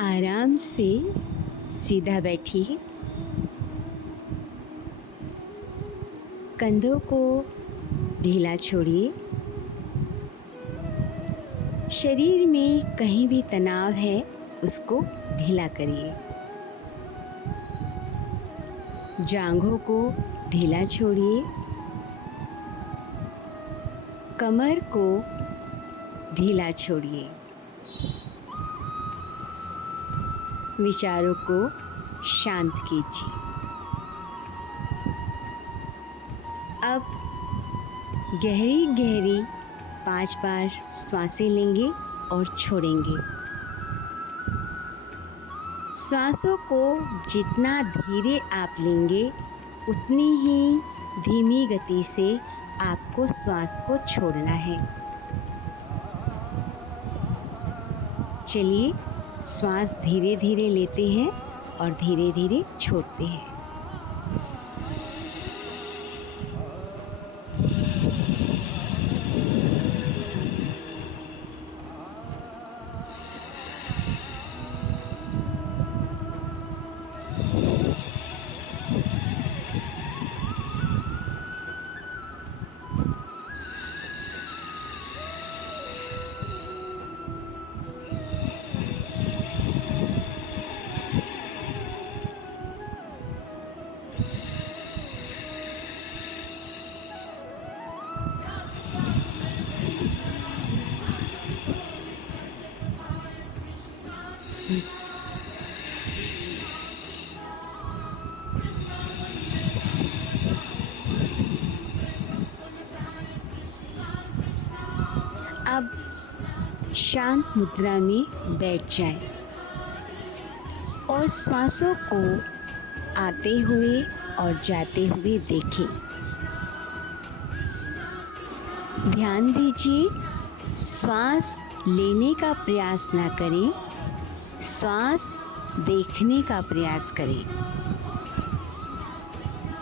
आराम से सीधा बैठिए। कंधों को ढीला छोड़िए। शरीर में कहीं भी तनाव है उसको ढीला करिए। जांघों को ढीला छोड़िए। कमर को ढीला छोड़िए। विचारों को शांत कीजिए। अब गहरी गहरी 5 बार सांसें लेंगे और छोड़ेंगे। सांसों को जितना धीरे आप लेंगे उतनी ही धीमी गति से आपको श्वास को छोड़ना है। चलिए श्वास धीरे धीरे लेते हैं और धीरे धीरे छोड़ते हैं। अब शांत मुद्रा में बैठ जाएं और श्वासों को आते हुए और जाते हुए देखें। ध्यान दीजिए, श्वास लेने का प्रयास ना करें, श्वास देखने का प्रयास करें।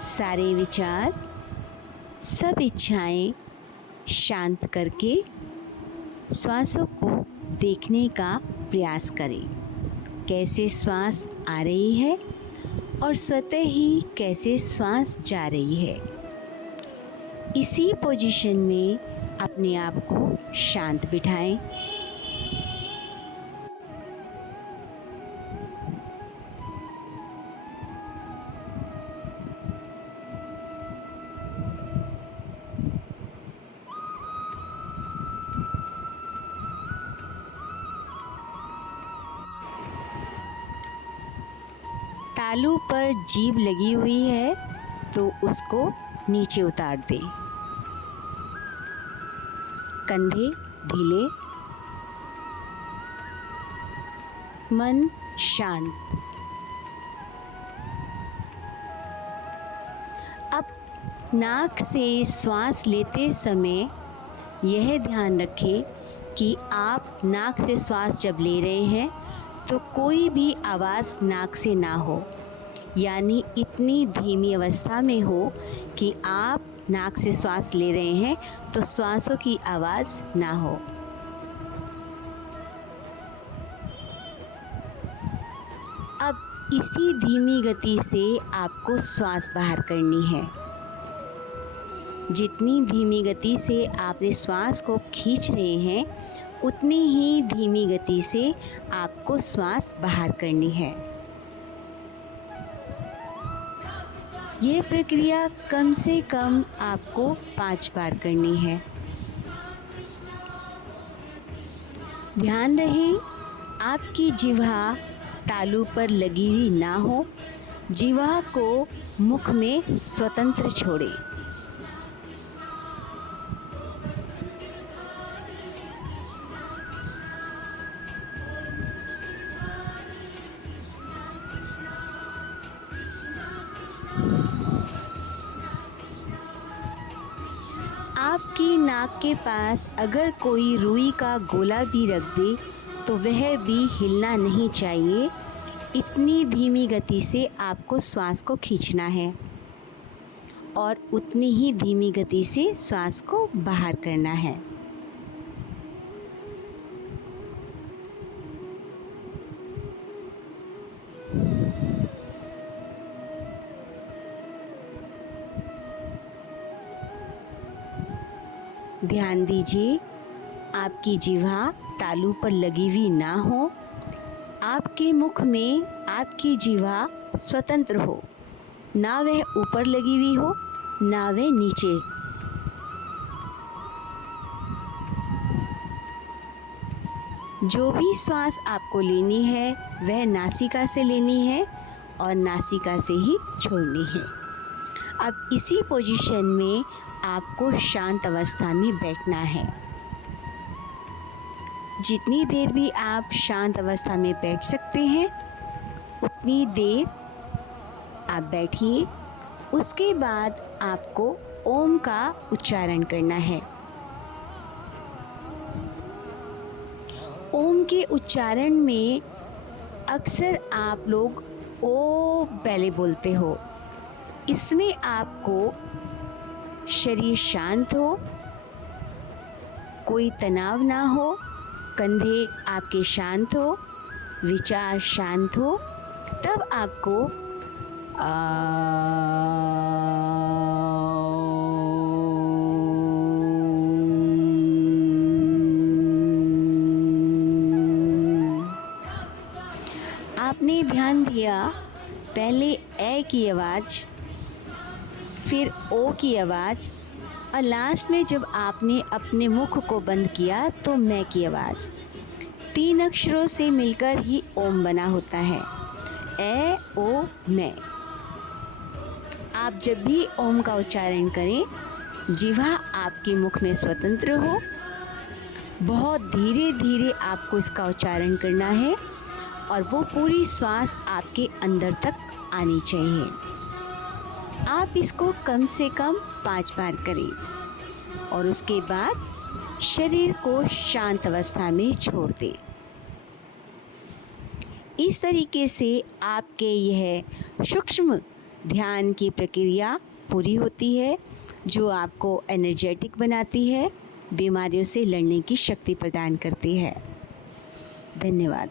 सारे विचार, सब इच्छाएं शांत करके श्वासों को देखने का प्रयास करें। कैसे श्वास आ रही है और स्वतः ही कैसे श्वास जा रही है। इसी पोजीशन में अपने आप को शांत बिठाएं। तालू पर जीभ लगी हुई है तो उसको नीचे उतार दें। कंधे ढीले, मन शांत। अब नाक से श्वास लेते समय यह ध्यान रखें कि आप नाक से श्वास जब ले रहे हैं तो कोई भी आवाज़ नाक से ना हो, यानी इतनी धीमी अवस्था में हो कि आप नाक से श्वास ले रहे हैं तो श्वासों की आवाज़ ना हो। अब इसी धीमी गति से आपको श्वास बाहर करनी है। जितनी धीमी गति से आपने श्वास को खींच रहे हैं उतनी ही धीमी गति से आपको श्वास बाहर करनी है। ये प्रक्रिया कम से कम आपको 5 बार करनी है। ध्यान रहे आपकी जिह्वा तालू पर लगी हुई ना हो। जिह्वा को मुख में स्वतंत्र छोड़ें। आपकी नाक के पास अगर कोई रुई का गोला भी रख दे तो वह भी हिलना नहीं चाहिए। इतनी धीमी गति से आपको श्वास को खींचना है और उतनी ही धीमी गति से श्वास को बाहर करना है। ध्यान दीजिए, आपकी जिह्वा तालू पर लगी हुई ना हो। आपके मुख में आपकी जिह्वा स्वतंत्र हो, ना वह ऊपर लगी हुई हो, ना वह नीचे। जो भी श्वास आपको लेनी है वह नासिका से लेनी है और नासिका से ही छोड़नी है। अब इसी पोजीशन में आपको शांत अवस्था में बैठना है। जितनी देर भी आप शांत अवस्था में बैठ सकते हैं उतनी देर आप बैठिए। उसके बाद आपको ओम का उच्चारण करना है। ओम के उच्चारण में अक्सर आप लोग ओ पहले बोलते हो। इसमें आपको शरीर शांत हो, कोई तनाव ना हो, कंधे आपके शांत हो, विचार शांत हो, तब आपको आपने ध्यान दिया पहले ए की आवाज़, फिर ओ की आवाज़, और लास्ट में जब आपने अपने मुख को बंद किया तो मैं की आवाज़। 3 अक्षरों से मिलकर ही ओम बना होता है, ए ओ मैं। आप जब भी ओम का उच्चारण करें, जिह्वा आपके मुख में स्वतंत्र हो। बहुत धीरे धीरे आपको इसका उच्चारण करना है और वो पूरी श्वास आपके अंदर तक आनी चाहिए। आप इसको कम से कम 5 बार करें और उसके बाद शरीर को शांत अवस्था में छोड़ दें। इस तरीके से आपके यह सूक्ष्म ध्यान की प्रक्रिया पूरी होती है, जो आपको एनर्जेटिक बनाती है, बीमारियों से लड़ने की शक्ति प्रदान करती है। धन्यवाद।